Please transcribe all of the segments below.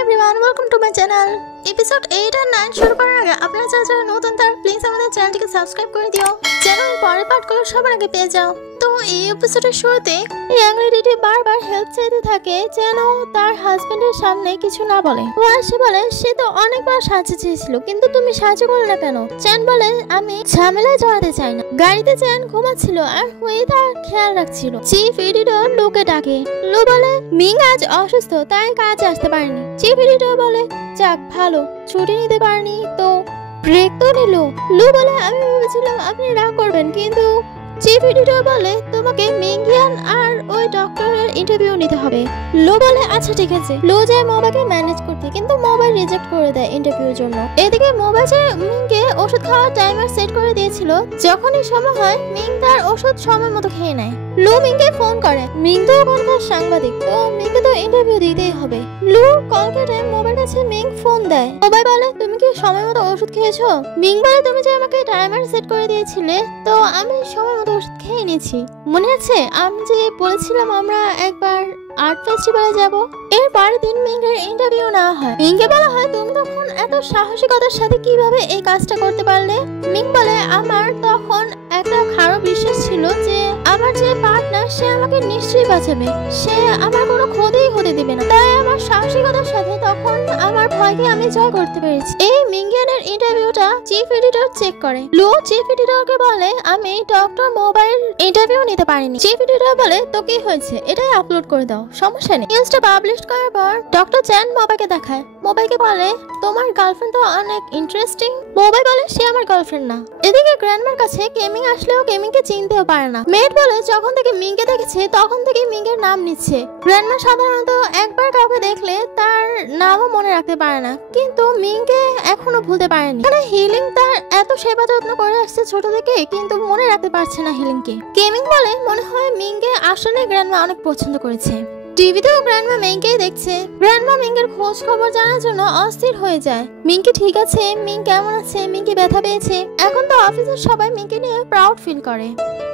Everyone, welcome to my channel. Episode 8 আর 9 শুরু করার আগে আপনারা যারা নতুন তারা প্লিজ আমাদের চ্যানেলটিকে সাবস্ক্রাইব করে দিও, চ্যানেলের পরের পার্টগুলো সবার আগে পেয়ে যাও। তো এই এপিসোডের শুরুতে ইয়াং লেডিটি বারবার হেল্প চাইতে থাকে যেন তার হাজবেন্ডের সামনে কিছু না বলে। ও আসে বলে সে তো অনেকবার সাহায্য চেয়েছিল কিন্তু তুমি সাহায্য করলে না কেন। চ্যান বলে আমি ঝামেলায় জড়াতে চাই না। গাড়িতে চ্যান ঘুমাচ্ছিল আর হুই তার খেয়াল রাখছিল। চিফ এডিটর লুকে ডাকে। লু বলে মিং আজ অসুস্থ তাই কাজে আসতে পারেনি। চিফ এডিটর বলে যাক ভালো, ছুটি নিতে পারেনি তো ব্রেক তো নিল। লু বলে আমি ভেবেছিলাম আপনি রাগ করবেন কিন্তু চিফ এডিটর বলে তোমাকে মিংয়ান আর ওই ডক্টরের ইন্টারভিউ নিতে হবে। লো বলে আচ্ছা ঠিক আছে। লো যায় মোবাইলকে ম্যানেজ করতে কিন্তু মোবাইল রিজেক্ট করে দেয় ইন্টারভিউর জন্য। এদিকে মোবাইল যে মিংকে ওষুধ খাওয়ার টাইমার সেট করে দিয়েছিল, যখনই সময় হয় মিং তার ওষুধ সময় মতো খেয়ে নেয়। লু মিংকে ফোন করে। মিং তো ওখানকার সাংবাদিক, তো মিংকে তো ইন্টারভিউ দিতেই হবে। লু কল কেটে মোবাইল কাছে মিং ফোন দেয়। মোবাইল বলে তুমি কি সময় মতো ওষুধ খেয়েছো? মিং বলে তুমি যে আমাকে টাইমার সেট করে দিয়েছিলে তো আমি সময় মতো ওষুধ খেয়ে নিয়েছি। মনে আছে আমি যে বলেছিলাম আমরা একবার আর্ট ফেস্টিভ্যালে যাব? এর পরের দিন মিংয়ের ইন্টারভিউ নেওয়া হয়। মিংকে বলা হয় তুমি তখন এত সাহসিকতার সাথে কিভাবে এই কাজটা করতে পারলে? মিং বলে আমার তখন একটা খারাপ বিশ্বাস ছিল যে আমার যে পার্টনার সে আমাকে নিশ্চয়ই বাঁচাবে, সে আমার কোনো ক্ষতি হতে দিবে না। তাই আমার সাহসিকতার সাথে তখন আমার ভয়কে আমি জয় করতে পেরেছি। এই মিংয়ানের ইন্টারভিউটা চিফ এডিটর চেক করে। লো চিফ এডিটরকে বলে আমি ডক্টর মোবাইল ইন্টারভিউ নিতে পারিনি। চিফ এডিটর বলে তো কি হয়েছে, এটাই আপলোড করে দাও, সমস্যা নেই। নিউজটা পাবলিশ করার পর ডক্টর চ্যান মোবাইলকে দেখায়। মোবাইলকে বলে তোমার গার্লফ্রেন্ড তো অনেক ইন্টারেস্টিং। মোবাইল বলে সে আমার গার্লফ্রেন্ড না। এদিকে গ্র্যান্ডমার কাছে কেমিং আসলেও কেমিংকে চিনতেও পারে না। মেড বলে যখন থেকে মিংকে দেখেছে তখন থেকে মিংয়ের নাম নিচ্ছে। গ্র্যান্ডমা সাধারণত একবার কাউকে দেখলে তার নামও মনে রাখতে পারে না, কিন্তু মিংকে এখনো ভুলতে পারেনি। এখানে হিলিং তার এত সেবা যত্ন করে আসছে ছোট থেকে কিন্তু মনে রাখতে পারছে না হিলিংকে। কেমিং বলে মনে হয় মিংকে আসলে গ্র্যান্ডমা অনেক পছন্দ করেছে। টিভিতেও গ্র্যান্ডমা মিংকেই দেখছে। গ্র্যান্ডমা মিংকের খোঁজ খবর জানার জন্য অস্থির হয়ে যায়। মিংকি ঠিক আছে, মিং কেমন আছে, মিংকি ব্যথা পেয়েছে। এখন তো অফিসের সবাই মিংকে নিয়ে প্রাউড ফিল করে।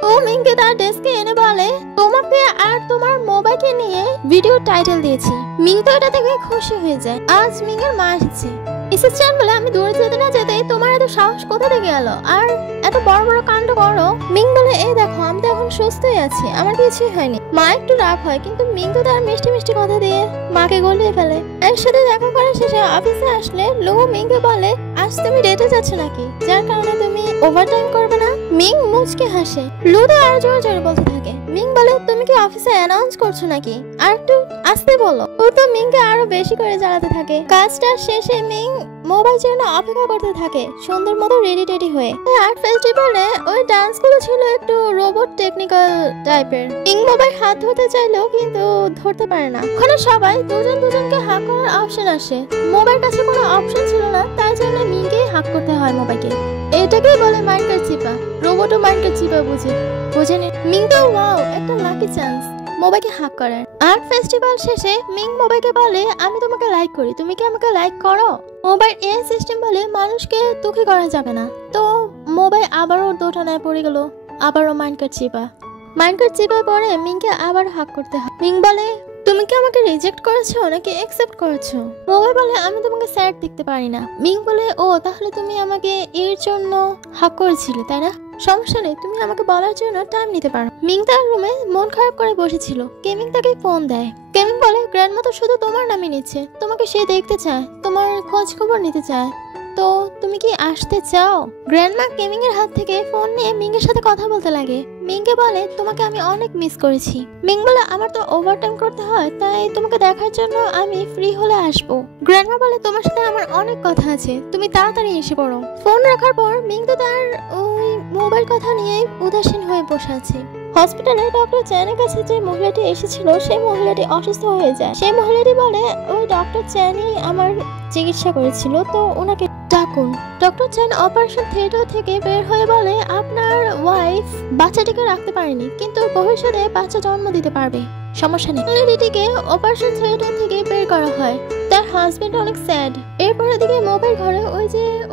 ও মিংকে তার ডেস্কে এনে বলে তোমাকে আর তোমার মোবাইলকে নিয়ে ভিডিও টাইটেল দিয়েছি। মিং তো এটা দেখে খুশি হয়ে যায়। আজ মিংয়ের মা এসেছে। মিসেস চ্যান বলে আমি দূরে যেতে না যেতেই তোমার এত সাহস কোথা থেকে এলো আর এত বড় বড় কাণ্ড করো? মিং বলে এই দেখো আমি তো এখন সুস্থই আছি, আমার কিছুই হয়নি। মা একটু রাগ হয় কিন্তু মিং তো তার মিষ্টি মিষ্টি কথা দিয়ে মাকে গলিয়ে ফেলে। এর সাথে দেখা করার শেষে অফিসে আসলে লো মিংকে বলে আজ তুমি ডেটে যাচ্ছ নাকি, যার কারণে তুমি ওভারটাইম করবে না? মিং মুচকে হাসে। লু তো আরো জোরে জোরে বলতে থাকে। মিং বলে তুমি কি অফিসে অ্যানাউন্স করছো নাকি, আর একটু আসতে বলো। ও তো মিংকে আরো বেশি করে জ্বালাতে থাকে। কাজটা শেষে মিং মোবাইল জন্য অপেক্ষা করতে থাকে সুন্দর মতো রেডি টেডি হয়ে। আর্ট ফেস্টিভ্যালে ওই ডান্স গুলো ছিল একটু রোবট টেকনিক্যাল টাইপের। মিং মোবাইল হাত ধরতে চাইলেও কিন্তু ধরতে পারে না। ওখানে সবাই দুজন দুজনকে হাক করার অপশন আসে। মোবাইল কাছে কোনো অপশন ছিল না, তাই জন্য মিংকে হাক করতে হয় মোবাইলকে। এটাকেই বলে মাইন্ডকার চিপা। রোবটও মাইন্ডকার চিপা বুঝেনি। মিং তো ওয়াও একটা লাকি চান্স মোবাইলকে হাক করার। আর্ট ফেস্টিভ্যাল শেষে মিং মোবাইলকে বলে আমি তোমাকে লাইক করি, তুমি কি আমাকে লাইক করো? মোবাইল এই সিস্টেম বলে মানুষকে দুঃখী করা যাবে না। তো মোবাইল আবারও দোটানায় পড়ে গেল, আবারও মাইন্ডকার চিপা পরে মিংকে আবার হাক করতে হয়। মিং বলে তুমি কি আমাকে রিজেক্ট করেছো নাকি অ্যাকসেপ্ট করেছো? মোবাইল বলে আমি তোমাকে স্যাড দেখতে পারি না। মিং বলে ও তাহলে তুমি আমাকে এর জন্য হাক করেছিলে তাই না? সমস্যা নেই, তুমি আমাকে বলার জন্য টাইম নিতে পারো। মিং তার রুমে মন খারাপ করে বসেছিল। কেমিং তাকে ফোন দেয়। কেমিং বলে গ্র্যান্ডমা তো শুধু তোমার নামই নিচ্ছে, তোমাকে সে দেখতে চায়, তোমার খোঁজ খবর নিতে চায়, তো তুমি কি আসতে চাও? গ্র্যান্ডমা কেমিং এর হাত থেকে ফোন নিয়ে মিংয়ের সাথে কথা বলতে লাগে। মিংকে বলে তোমাকে আমি অনেক মিস করেছি। মিং বলে আমার তো ওভারটাইম করতে হয়, তাই তোমাকে দেখার জন্য আমি ফ্রি হলে আসবো। গ্র্যান্ডমা বলে তোমার সাথে আমার অনেক কথা আছে, তুমি তাড়াতাড়ি এসে পড়ো। ফোন রাখার পর মিং তো তার ওই মোবাইল কথা নিয়ে উদাসীন হয়ে বসে আছে। হসপিটালে ডক্টর চ্যানের কাছে যে মহিলাটি এসেছিল সেই মহিলাটি অসুস্থ হয়ে যায়। সেই মহিলাটি বলে ওই ডক্টর চ্যানই আমার চিকিৎসা করেছিল, তো ওনাকে ডাকুন। ডক্টর চ্যান অপারেশন থিয়েটার থেকে বের হয়ে বলে আপনার ওয়াইফ বাচ্চাটিকে রাখতে পারেনি কিন্তু ভবিষ্যতে বাচ্চা জন্ম দিতে পারবে, সমস্যা নেই। লেডিটিকে অপারেশন থিয়েটার থেকে বের করা হয়। তার হাজবেন্ড অনেক স্যাড। এরপরে দিকে মোবাইল ঘরে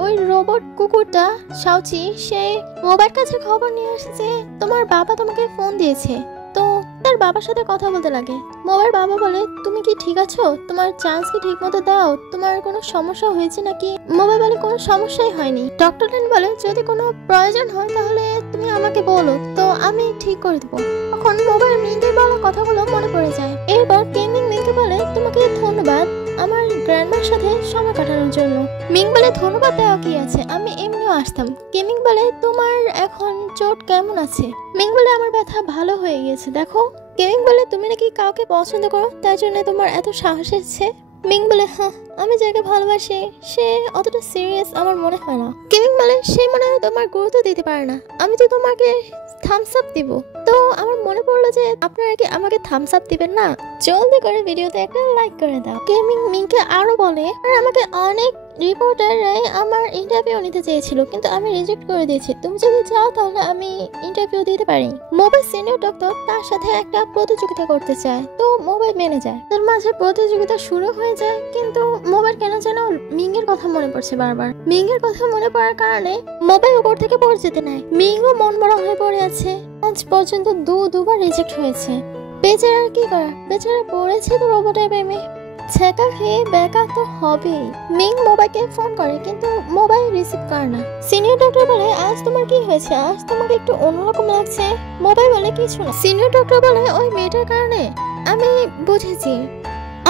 ওই রোবট কুকুরটা শাওচি সে মোবাইল কাছে খবর নিয়ে এসেছে তোমার বাবা তোমাকে ফোন দিয়েছে। তো তার তার বাবার সাথে কথা বলতে লাগে। মোবাইয়ের বাবা বলে, তুমি কি ঠিক আছো? তোমার চান্স কি ঠিক মতো দাও? তোমার কোনো সমস্যা হয়েছে নাকি? মোবাইল বলে, কোনো সমস্যাই হয়নি। ডক্টর লেন বলে, যদি কোনো প্রয়োজন হয় তাহলে তুমি আমাকে বলো, তো আমি ঠিক করে দেবো। তখন মোবাইল মিংকে বলা কথাগুলো মনে পড়ে যায়। এরপর কেমিং মিংকে বলে, তোমাকে ধন্যবাদ আমার গ্র্যান্ডমার সাথে সময় কাটানোর জন্য। মিং বলে, ধন্যবাদ দেওয়া কি আছে, আমি এমনিও আসতাম। কেমিং বলে, তোমার এখন চোট কেমন আছে? মিং বলে, আমার ব্যথা ভালো হয়ে গেছে দেখো। কেমিং বলে, তুমি নাকি কাউকে পছন্দ করো, তাই জন্য তোমার এত সাহস এসেছে? মিং বলে, হ্যাঁ, আমি যাকে ভালোবাসি সে অতটা সিরিয়াস আমার মনে হয় না। কেমিং বলে, সে মনে হয় তোমার গুরুত্ব দিতে পারে না, আমি তো তোমাকে থামস আপ দিব। তো আমার মনে পড়লো যে আপনারা কি আমাকে থামস আপ দিবেন না? জলদি করে ভিডিওতে একটা লাইক করে দাও। কেমিং মিংকে আরো বলে, আর আমাকে অনেক রিপোর্টাররাই আমার ইন্টারভিউ নিতে চেয়েছিল, কিন্তু আমি রিজেক্ট করে দিয়েছি। তুমি যদি চাও তাহলে আমি ইন্টারভিউ দিতে পারি। মোবাইল সিনিয়র ডক্টর তার সাথে একটা প্রতিযোগিতা করতে চায়, তো মোবাইল মেনে যায়। তার মাঝে প্রতিযোগিতা শুরু হয়ে যায়, কিন্তু মোবাইল কেন যেন মিংয়ের কথা মনে পড়ছে বারবার। মিংয়ের কথা মনে পড়ার কারণে মোবাইল উপর থেকে পড়ে যেতে নেয়। মিংও মন মরা হয়ে পড়ে আছে। আজ পর্যন্ত দুবার রিজেক্ট হয়েছে। বেচারার কি করার, বেচারা পড়েছে তো রোবটের প্রেমে। ছেকা খেয়ে বেকা তো হবেই। মিং মোবাইলকে ফোন করে, কিন্তু মোবাইল রিসিভ করে না। সিনিয়র ডক্টর বলে, আজ তোমার কি হয়েছে? আজ তোমাকে একটু অন্যরকম লাগছে। মোবাইল বলে, কিছু না। সিনিয়র ডক্টর বলে, ওই মেয়েটার কারণে আমি বুঝেছি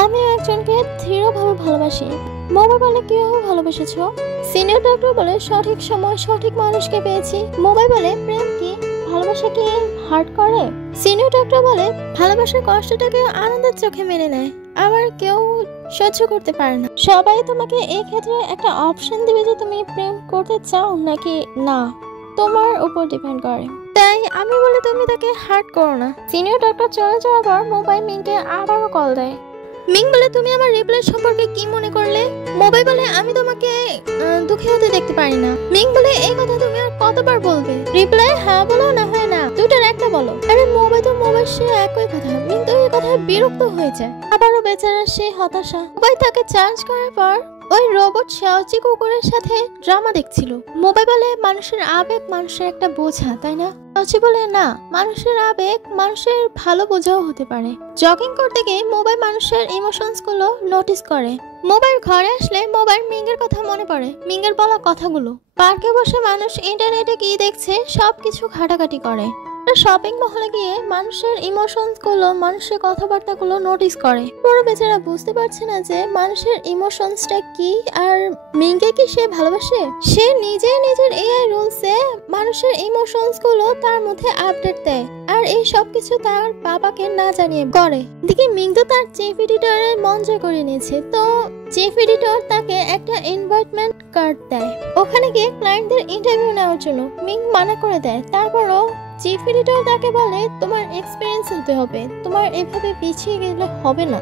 আমি একজনকে দৃঢ়ভাবে ভালোবাসি। মোবাইল বলে, কিভাবে ভালোবেসেছো? সিনিয়র ডক্টর বলে, সঠিক সময় সঠিক মানুষকে পেয়েছি। মোবাইল বলে, প্রেম কি, ভালোবাসা কি হার্ট করে? সিনিয়র ডক্টর বলে, ভালোবাসার কষ্টটাকে আনন্দের চোখে মেনে নেয়, আবার কেউ সহ্য করতে পারে না। সবাই তোমাকে এই ক্ষেত্রে একটা অপশন দিবে যে তুমি প্রেম করতে চাও নাকি না, তোমার উপর ডিপেন্ড করে। তাই আমি বলি তুমি তাকে হার্ট করো না। সিনিয়র ডক্টর চলে যাওয়ার পর মোবাইল মিংকে আবারও কল দেয়। মিং বলে, তুমি আমার রিপ্লাই সম্পর্কে কি মনে করলে? মোবাইল বলে, আমি তোমাকে দুঃখী হতে দেখতে পারি না। মিং বলে, এই কথা তুমি আর কতবার বলবে? রিপ্লাই হ্যাঁ বলো না হয় না, দুটার একটা বলো। আরে মোবাইল তো মোবাইল সে একই কথা। মিং তো এই কথায় বিরক্ত হয়ে যায়। আবারও বেচারা সে হতাশা। মোবাইল তাকে চার্জ করার পর ওই রোবট শাওচি কুকুরের সাথে ড্রামা দেখছিল। মোবাইল বলে, মানুষের আবেগ মানুষের একটা বোঝা, তাই না? শাওচি বলে, না, মানুষের আবেগ মানুষের ভালো বোঝাও হতে পারে। জগিং করতে গিয়ে মোবাইল মানুষের ইমোশনস গুলো নোটিস করে। মোবাইল ঘরে আসলে মোবাইল মিংয়ের কথা মনে পড়ে, মিংয়ের বলা কথাগুলো। পার্কে বসে মানুষ ইন্টারনেটে কি দেখছে সবকিছু ঘাটাঘাটি করে। শপিং মহলে গিয়ে মানুষের ইমোশনস গুলো, মানুষের কথাবার্তা গুলো নোটিস করে। পুরো বেচারা বুঝতে পারছে না যে মানুষের ইমোশনসটা কি, আর মিংকে কি সে ভালোবাসে। সে নিজেই নিজের এআই রুলসে মানুষের ইমোশনস গুলো তার মধ্যে আপডেট দেয়, আর এই সবকিছু তার বাবাকে না জানিয়ে করে। এদিকে মিং তো তার চিফ এডিটরের মন জয় করে নিয়েছে, তো চিফ এডিটর তাকে একটা ইনভাইটমেন্ট কার্ড দেয় ওখানে গিয়ে ক্লায়েন্টদের ইন্টারভিউ নেওয়ার জন্য। মিং মানা করে দেয়। তারপরও চিফ এডিটর তাকে বলে, তোমার এক্সপিরিয়েন্স হতে হবে, তোমার এভাবে পিছিয়ে গেলে হবে না।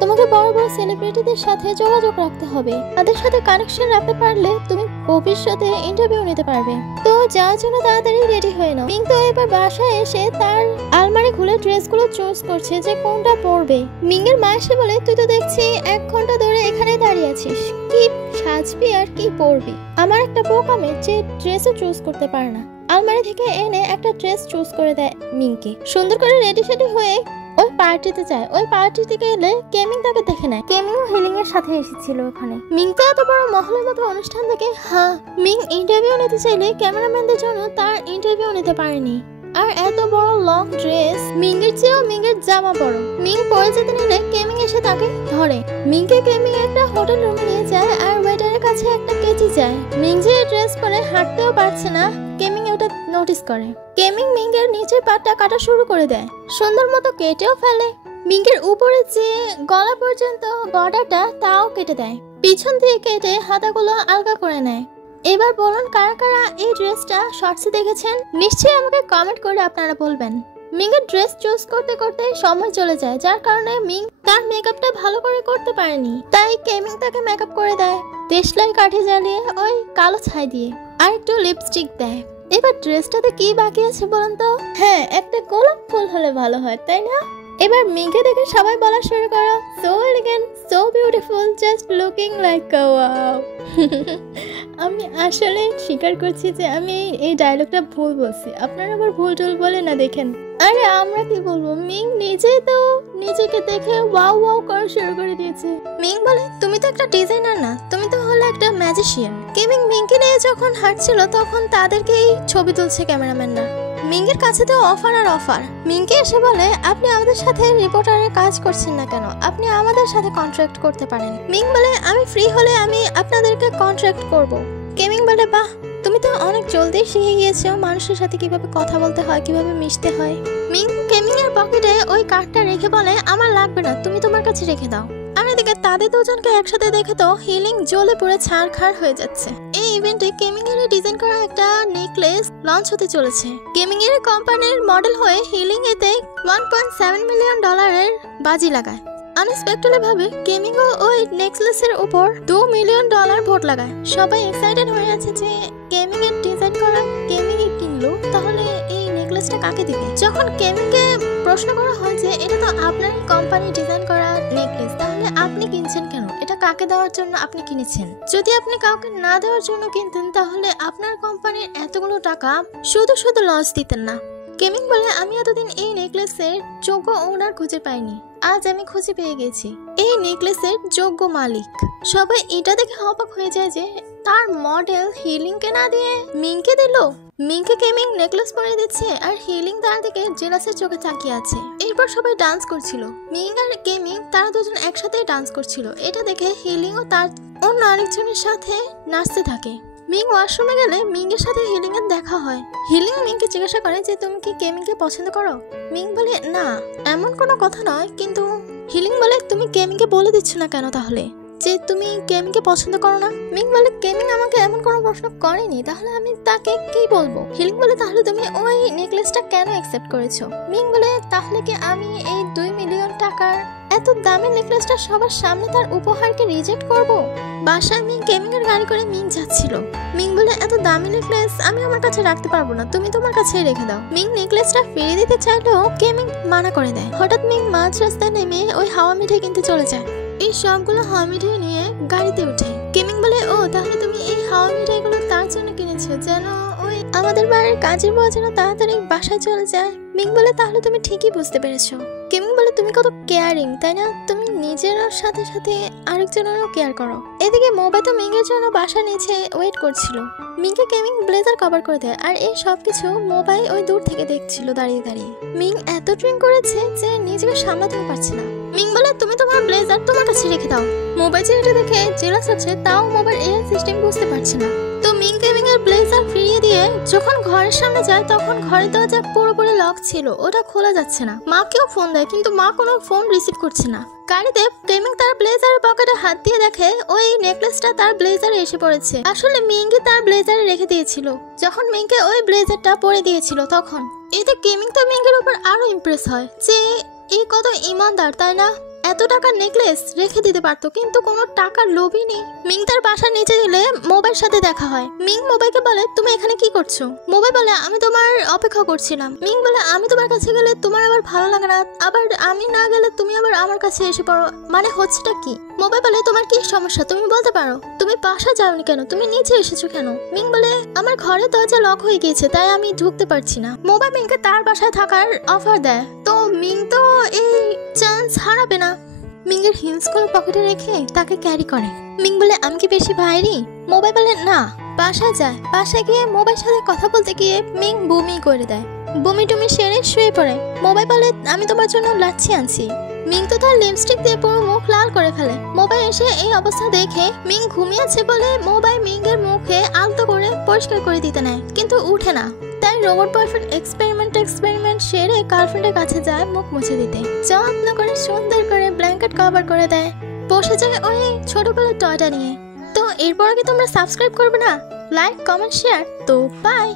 তোমাকে বড় বড় সেলিব্রিটিদের সাথে যোগাযোগ রাখতে হবে, তাদের সাথে কানেকশন রাখতে পারলে তুমি ভবিষ্যতে ইন্টারভিউ নিতে পারবে। তো যাওয়ার জন্য তাড়াতাড়ি রেডি হয়ে নাও। মিং তো এবার বাসায় এসে তার আলমারি খুলে ড্রেসগুলো চুজ করছে যে কোনটা পরবে। মিং এর মা এসে বলে, তুই তো দেখছি 1 ঘন্টা ধরে এখানে দাঁড়িয়ে আছিস, কি সাজবি আর কি পরবি? আমার একটা বোকা মেয়ে যে ড্রেসও চুজ করতে পারে না। আলমারি থেকে এনে একটা ড্রেস চুজ করে দেয় মিংকে। সুন্দর করে রেডি সেডি হয়ে ওই পার্টিতে যায়। ওই পার্টিতে গেলে কেমিং তাকে দেখে নেয়। কেমিংও হিলিং এর সাথে এসেছিল ওখানে। মিং তো এত বড় মহলের মতো অনুষ্ঠান থেকে মিং ইন্টারভিউ নিতে চাইলে ক্যামেরাম্যানদের জন্য তার ইন্টারভিউ নিতে পারেনি। আর এত বড় লং ড্রেস মিংয়ের চেয়েও মিংয়ের জামা বড়। মিং পরে যেতে নিলে কেমিং এসে তাকে ধরে। মিংকে কেমিং একটা হোটেল রুমে নিয়ে যায় আর ওয়েটারের কাছে একটা কেচি চায়। মিং যে ড্রেস পরে হাঁটতেও পারছে না, কেমিং ওটা নোটিস করে। কেমিং মিংয়ের নিচের পাটটা কাটা শুরু করে দেয়, সুন্দর মতো কেটেও ফেলে। মিংয়ের উপরে যে গলা পর্যন্ত বর্ডারটা তাও কেটে দেয়, পিছন দিয়ে কেটে হাতাগুলো আলগা করে নেয়। এবার বলুন কারা কারা এই ড্রেসটা শর্টসে দেখেছেন? নিশ্চয়ই আমাকে কমেন্ট করে আপনারা বলবেন। মিংয়ের ড্রেস চুজ করতে করতে সময় চলে যায়, যার কারণে মিং তার মেকআপটা ভালো করে করতে পারেনি। তাই কেমিং তাকে মেকআপ করে দেয়, দেশলাই কাঠি জ্বালিয়ে ওই কালো ছাই দিয়ে, আর একটু লিপস্টিক দেয়। এবার ড্রেসটাতে কি বাকি আছে বলুন তো? হ্যাঁ, একটা গোলাপ ফুল হলে ভালো হয়, তাই না? এবার মিংকে দেখে সবাই বলা শুরু করো, so elegant, so beautiful, just looking like আ ওয়াও। আমি আসলে স্বীকার করছি যে আমি এই ডায়লগটা ভুল বলছি, আপনারা আবার ভুল টুল বলে না দেখেন। আরে আমরা কি বলবো, মিং নিজেই তো নিজেকে দেখে ওয়াও ওয়াও করা শুরু করে দিয়েছে। মিং বলে, তুমি তো একটা ডিজাইনার না, তুমি তো হলে একটা ম্যাজিশিয়ান। কেমিং মিংকে নিয়ে যখন হাঁটছিল তখন তাদেরকেই ছবি তুলছে ক্যামেরাম্যানরা। মিংয়ের কাছে তো অফার আর অফার। মিংকে এসে বলে, আপনি আমাদের সাথে রিপোর্টারের কাজ করছেন না কেন, আপনি আমাদের সাথে কন্ট্রাক্ট করতে পারেন। মিং বলে, আমি ফ্রি হলে আমি আপনাদেরকে কন্ট্রাক্ট করব। কেমিং বলে, বাহ, তুমি তো অনেক জলদি শিখে গিয়েছো মানুষের সাথে কিভাবে কথা বলতে হয়, কিভাবে মিশতে হয়। মিং কেমিং এর পকেটে ওই কার্ডটা রেখে বলে, আমার লাগবে না, তুমি তোমার কাছে রেখে দাও। আর এদিকে তাদের দুজনকে একসাথে দেখে তো হিলিং জ্বলে পুরো ছারখার হয়ে যাচ্ছে। এই ইভেন্টে কেমিং এর ডিজাইন করা একটা নেকলেস লঞ্চ হতে চলেছে। কেমিং এর কোম্পানির মডেল হয়ে হিলিং এতে $1.7 মিলিয়ন বাজি লাগায়। আনএক্সপেক্টেডলি ভাবে কেমিং ওই নেকলেসের উপর $2 মিলিয়ন ভোট লাগায়। সবাই এক্সাইটেড হয়ে আছে যে কেমিং এর ডিজাইন করা কেমিং এ কিনলো, তাহলে এই নেকলেসটা কাকে দিবে। যখন কেমিং কে প্রশ্ন করা হয় যে এটা তো আপনার কোম্পানি ডিজাইন করা নেকলেস, তাহলে আপনি কিনছেন কেন, এটা কাকে দেওয়ার জন্য আপনি কিনেছেন? যদি আপনি কাউকে না দেওয়ার জন্য কিনতেন তাহলে আপনার কোম্পানির এতগুলো টাকা শুধু শুধু লস দিতেন না। কেমিং বলে, আমি এতদিন এই নেকলেসের যোগ্য ওনার খুঁজে পাইনি, আজ আমি খুঁজে পেয়ে গেছি এই নেকলেসের যোগ্য মালিক। সবাই এটা দেখে অবাক হয়ে যায় যে তার মডেল হিলিংকে না দিয়ে মিংকে দিল। মিংকে কেমিং নেকলেস পরিয়ে দিচ্ছে আর হিলিং তার দিকে জেলাসের চোখে তাকিয়ে আছে। এরপর সবাই ডান্স করছিল। মিং আর কেমিং তারা দুজন একসাথেই ডান্স করছিল। এটা দেখে হিলিং ও তার অন্য আরেকজনের সাথে নাচতে থাকে। মিং ওয়াশরুমে গেলে মিং এর সাথে হিলিং এর দেখা হয়। হিলিং মিংকে জিজ্ঞাসা করে যে তুমি কি কেমিংকে পছন্দ করো? মিং বলে, না, এমন কোনো কথা নয়। কিন্তু হিলিং বলে, তুমি কেমিংকে বলে দিচ্ছ না কেন তাহলে যে তুমি কেমিংকে পছন্দ করো না? মিং বলে, কেমিং আমাকে এমন কোনো প্রশ্ন করেনি, তাহলে আমি তাকে কি বলবো? হিলিং বলে, তাহলে তুমি ওই নেকলেসটা কেন অ্যাকসেপ্ট করেছো? মিং বলে, তাহলে কি আমি এই $2 মিলিয়ন এত দামি নেকলেসটা সবার সামনে তার উপহারকে রিজেক্ট করব? বাসায় মিং কেমিং এর গাড়ি করে মিং যাচ্ছিল। মিং বলে, এত দামি নেকলেস আমি আমার কাছে রাখতে পারবো না, তুমি তোমার কাছেই রেখে দাও। মিং নেকলেসটা ফিরিয়ে দিতে চাইলেও কেমিং মানা করে দেয়। হঠাৎ মিং মাঝ রাস্তায় নেমে ওই হাওয়া মিঠাই কিনতে চলে যায়। এই সবগুলো হাওয়া মিঠাই নিয়ে গাড়িতে উঠে। কেমিং বলে, ও তাহলে তুমি এই হাওয়া মিঠাইগুলো তার জন্য কিনেছো যেন ওই আমাদের বাড়ির কাজের বউ যেন তাড়াতাড়ি বাসায় চলে যায়। মিং বলে, তাহলে তুমি ঠিকই বুঝতে পেরেছো। কেমিং বলে, তুমি কত কেয়ারিং, তাই না? তুমি নিজের সাথে সাথে আরেকজনেরও কেয়ার করো। এদিকে মোবাইল তো মিং এর জন্য বাসা নিচে ওয়েট করছিল। মিংকে কেমিং ব্লেজার কভার করে দেয় আর এই সবকিছু মোবাইল ওই দূর থেকে দেখছিল দাঁড়িয়ে দাঁড়িয়ে। মিং এত ড্রিঙ্ক করেছে যে নিজেকে সামলাতে পারছে না। মিং বলে, তুমি তোমার ব্লেজার তোমার কাছে রেখে দাও। মোবাইল এটা দেখে জেলাস হচ্ছে, তাও মোবাইল এআই সিস্টেম বুঝতে পারছে না। তো মিং কেমিং এর ব্লেজার ফিরিয়ে দিয়ে যখন ঘরের সামনে যায় তখন ঘরের দরজা পুরোপুরি লক ছিল, ওটা খোলা যাচ্ছে না। মাকেও ফোন দেয় কিন্তু মা কোনো ফোন রিসিভ করছে না। গাড়িতে কেমিং তার ব্লেজারের পকেটে হাত দিয়ে দেখে ওই নেকলেসটা তার ব্লেজারে এসে পড়েছে। আসলে মিংকে তার ব্লেজারে রেখে দিয়েছিল যখন মিংকে ওই ব্লেজারটা পরে দিয়েছিল তখন। এতে কেমিং তো মিংয়ের উপর আরো ইমপ্রেস হয় যে এই কত ইমানদার, তাই না? এত টাকার নেকলেস রেখে দিতে পারতো কিন্তু কোনো টাকার লোভই নেই। মিং তার বাসার নিচে দিলে মোবাইল সাথে দেখা হয়। মিং মোবাইলকে বলে, তুমি এখানে কি করছো? মোবাইল বলে, আমি তোমার অপেক্ষা করছিলাম। মিং বলে, আমি তোমার কাছে গেলে তোমার আবার ভালো লাগে না, আবার আমি না গেলে তুমি আবার আমার কাছে এসে পড়ো, মানে হচ্ছেটা কি? মোবাইল বলে, তোমার কি সমস্যা তুমি বলতে পারো? তুমি বাসা যাওনি কেন, তুমি নিচে এসেছো কেন? মিং বলে, আমার ঘরের দরজা লক হয়ে গিয়েছে তাই আমি ঢুকতে পারছি না। মোবাইল মিংকে তার বাসায় থাকার অফার দেয়। তো মিং তো এই চান্স হারাবে না। মিং এর হিলস গুলো পকেটে রেখে তাকে ক্যারি করে। মিং বলে, আমি কি বেশি ভাইরি? মোবাইল বলে, না। বাসায় যায়। বাসায় গিয়ে মোবাইল সাথে কথা বলতে গিয়ে মিং বমি করে দেয়। বমি টুমি সেরে শুয়ে পড়ে। মোবাইল বলে, আমি তোমার জন্য লাচ্ছি আনছি। মিং তো তার লিপস্টিক দিয়ে পুরো মুখ লাল করে ফেলে। মোবাইল এসে এই অবস্থা দেখে মিং ঘুমিয়েছে বলে মোবাইল মিং এর মুখে আলতো করে পরিষ্কার করে দিতে নেয় কিন্তু উঠে না। তাই রোবট বয়ফ্রেন্ড এক্সপেরিমেন্ট সেরে গার্লফ্রেন্ডের কাছে যায় মুখ মুছে দিতে। যত্ন করে সুন্দর করে ব্ল্যাঙ্কেট কভার করে দেয়। বসে যায় ওই ছোটবেলার টয়টা নিয়ে। তো এরপর কি তোমরা সাবস্ক্রাইব করবে না? Like, comment, share. তো বাই।